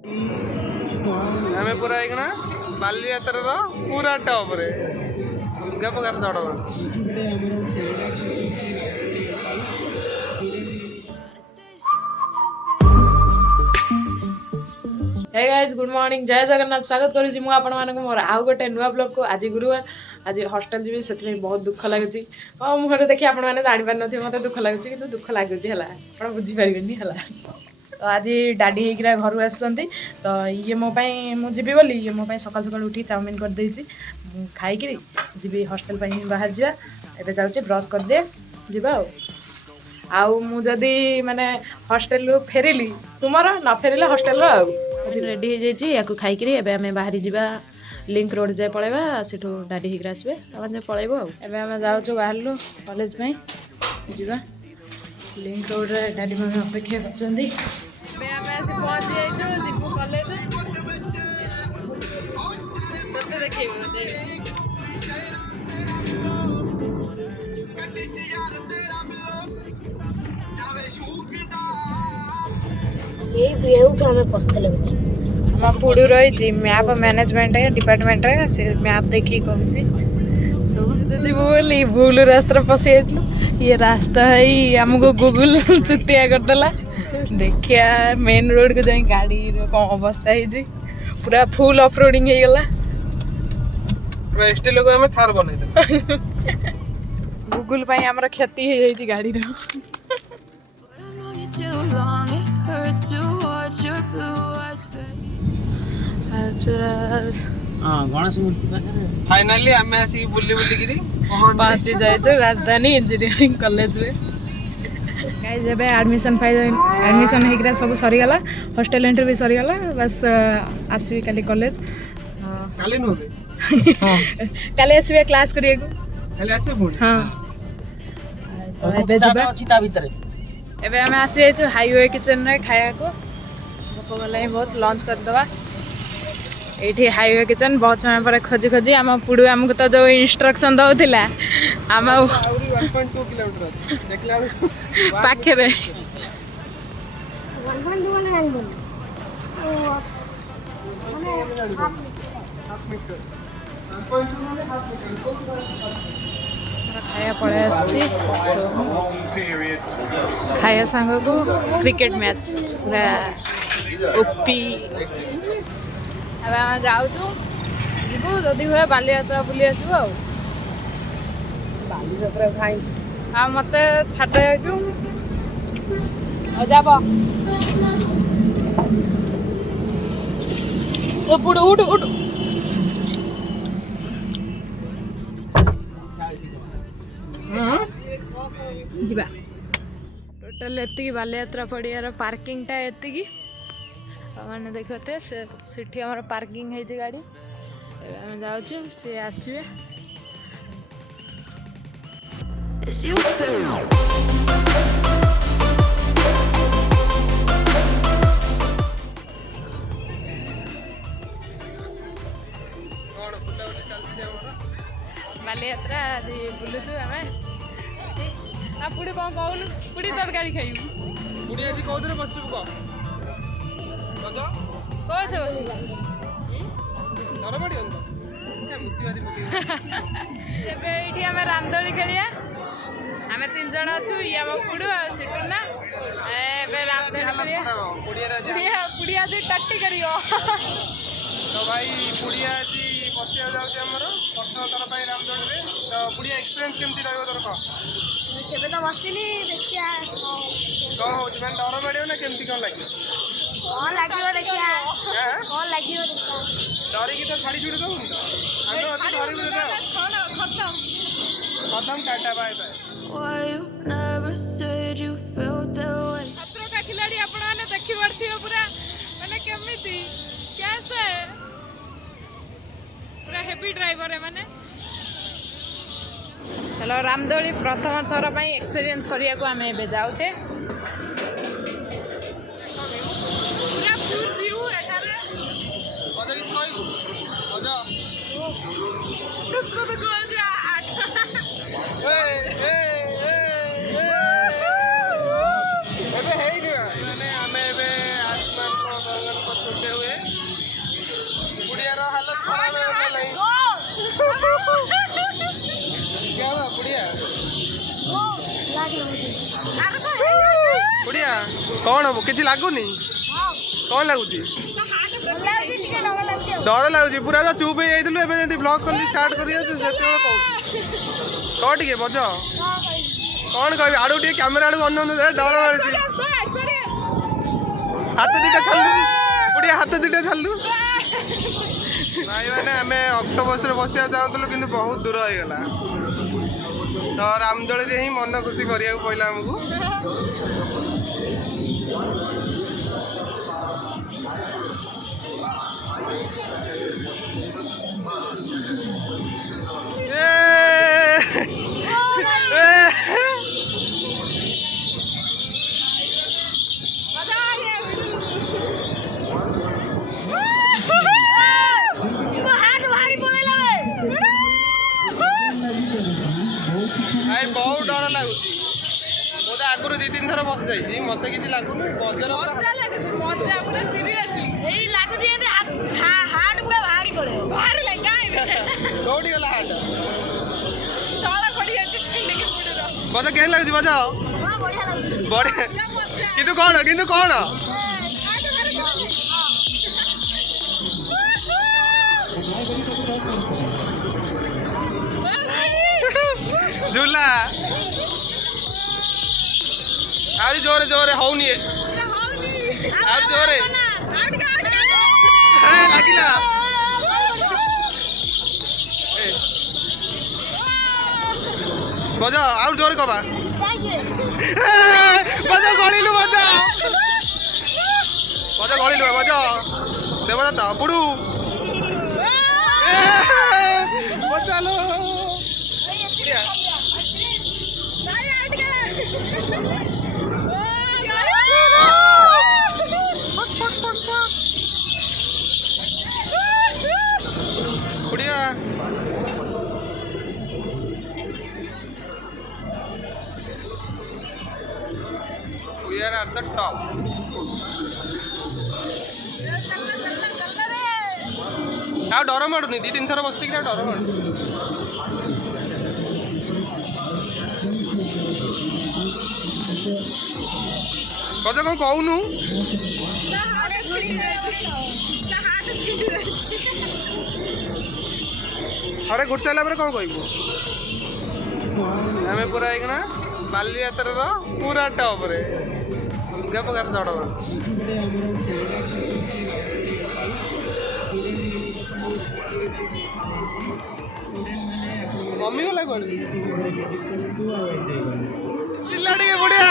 आमे पूरा एकना बालीयात्रा रो पूरा टॉप रे गप कर दड़ हे गाइस गुड मॉर्निंग जय जगन्नाथ स्वागत करूँ मुझे आपण मानक मोर आउ गोटे नुआ ब्लॉग को आज गुरुवार आज हॉस्टल जी से बहुत दुख लगुच हाँ मुझे देखिए आपण मैंने जापार थे मत दुख लगुच कि दुख लगुच है आप बुझीपारे है तो आज डाडी होकर घर आसुँच तो ये मोपाई मुझे बोली ये मोपाई सकाल सकाल उठी चाउमिन करदे खाई जी हॉस्टल बाहर जा एबे जाऊँ ब्रश करदे जा आउ मुझे माने हॉस्टल फेरिली तुमर न फेरिले हॉस्टल रेडी हो जाइए खाई आम बाहरी जा लिंक रोड जाए पलैबा सेठू डाडी होकर आसबे आम पलैबू आम जाऊँ बाहर कॉलेज जा लिंक रोड रे डाडी मम्मी अपेक्षा कर पुड़ू रही मैप मैनेजमेंट है डिपार्टमेंट है से मैप देखिए कहूँ सब जी बोली भूल रास्ता पशि ये रास्ता है आमको गूगल चुतिया करदेला देखिया मेन रोड को जाए गाड़ी कौन अवस्था है पूरा फुल ऑफ रोडिंग हो गला पूरा एसटी लोग हमें थार बने दे गूगल पाई हमर क्षति हो जाई गाड़ी रो हाँ गणेश मूर्ति पाखे फाइनली आमे आसी बुल्ली बुल्ली गिरी पहुंची जाइए राजधानी इंजीनियरिंग कॉलेज रे गाइस जब एडमिशन एडमिशन होकर सब सरीगला हॉस्टल एंट्री भी सरीगला बस आसबी काली कॉलेज काली नु काली आसबे क्लास करिए को काली आसे बोल हां तो एबे जबे अछि ता भीतर एबे हम आसी जाइए हाईवे किचन रे खाया को भोक गला बहुत लंच कर दवा ये हाईवे किचन बहुत समय पर खोजी खोजी आम पुड़ू आमको तो जो इंस्ट्रक्शन दौला आम पाखे खाया पड़े खाया सांग को क्रिकेट मैच पूरा ओपी अब आम जाऊँ जीवु जदि हुए बालीयात्रा बुली आसबू बालीयात्रा भाई हाँ मत छाड़ जा उठ उठ उठ जीवा टोटाल एति बालीयात्रा पड़ियार पार्किंग टा एति मैंने देखते से आम पार्किंग है गाड़ी आम जाऊँ सी आसवे बालीयात्रा आज बुलुचु आम पुड़ी कौन कहूँ पुड़ी तरकारी खाइबू पुड़ी आज कौन बसबू कह रामदोली खेलिया आम 3 जन अच्छु ये पुड़ू आटुना पुड़िया टट्टी कर तो भाई पुड़िया आज बसिया जामर प्रथम थर रामदोली तो पुड़िया एक्सपीरियंस केमती रही तो बसिनी देखिया कौन हो डर माड़ ना केमती कौन लगे कौन लगे देखिया कौन लगे डरिकी तो छाड़ी छुड़ी दो खत्म टाटा बाय बाय का खिलाड़ी आपने देखी पड़े पूरा मैंने केमिति कैसे पूरा हेवी ड्राइवर है माने चलो रामदोली प्रथम थर पर एक्सपीरियंस करिया को आम ए जाऊे क्या हुआ बुढ़िया बुढ़िया कौन हम किसी लगुनि कौन लगुच डर लगुच पूरा चुप हो जाइलु एबे जंती ब्लॉग करली स्टार्ट करियो सेते कह टिके बज कौन कहबी आडू टिके कैमरा आडू अन्न डर मारुची हाथ दुटा छालु बुढ़िया हाथ दुटा छालु भाई मैंने आम अक्टोबस बसिया चाहूँ कि बहुत दूर हो गला तो रामदोली ही मन खुशी करिया पड़ा आमको भाई बहुत डर लगुच मुझे आगुरी 2-3 थर बस जाइए मत कि लगुन बजर कौटी गला हाट बज के लगुच बज बढ़िया कितु कौन झूला आज जोरे जोरे होनी आज जोरे लगिला बजा आउ जोरे कबा बजा गलिलु बजा गलिलु बजा देवता ता पुडू बचालो बढ़िया we are at the top ଆଉ ଡର ମାଡୁନି 2-3 ଥର ବସିକି ଆଉ ଡର ମାଡୁନି କଜ କଣ କହୁନୁ ଥରେ ଘୁରି ସାରିଲା ପରେ କଣ କହିବୁ ଆମେ ପୁରା ହେଇକିନା ବାଲିଯାତ୍ରାର ପୁରା ଟପରେ ଅଲଗା ପ୍ରକାର ଚଢ଼ କମିଗଲା କୁଆଡ଼େ ଚିଲ୍ଲା ଟିକେ ବଢିଆ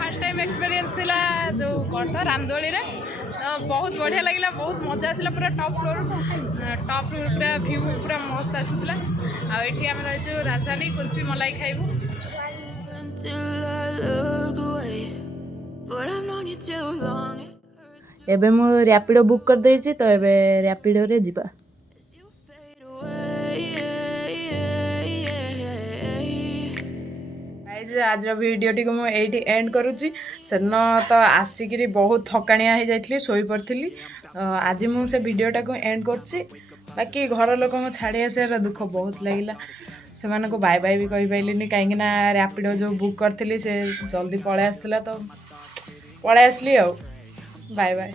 फर्स्ट टाइम एक्सपीरियंस थिला जो कौन तो रामदोली रे बहुत बढ़िया लगिला बहुत मजा आसला पूरा टॉप फ्लोर पूरा व्यू पूरा मस्त आसुला आ एठी हम रहिछु राजधानी कुल्फी मलाई खाइबु एबे मु रैपिडो बुक कर देछि तो एबे रैपिडो रे जिबा आज भिडियोटी को मुझे एंड करुच्ची सेदिन तो आसिक बहुत थकाणिया हो जाइली शोई पड़ी आज मुझे भिडियोटा को एंड करुच्ची बाकी घर लोक छाड़ी आसार दुख बहुत लगिला से बाय बाय भी कही पाइलिनी कहीं रैपिडो जो बुक करी से जल्दी पलि आसला तो पलि आसली बाय बाय।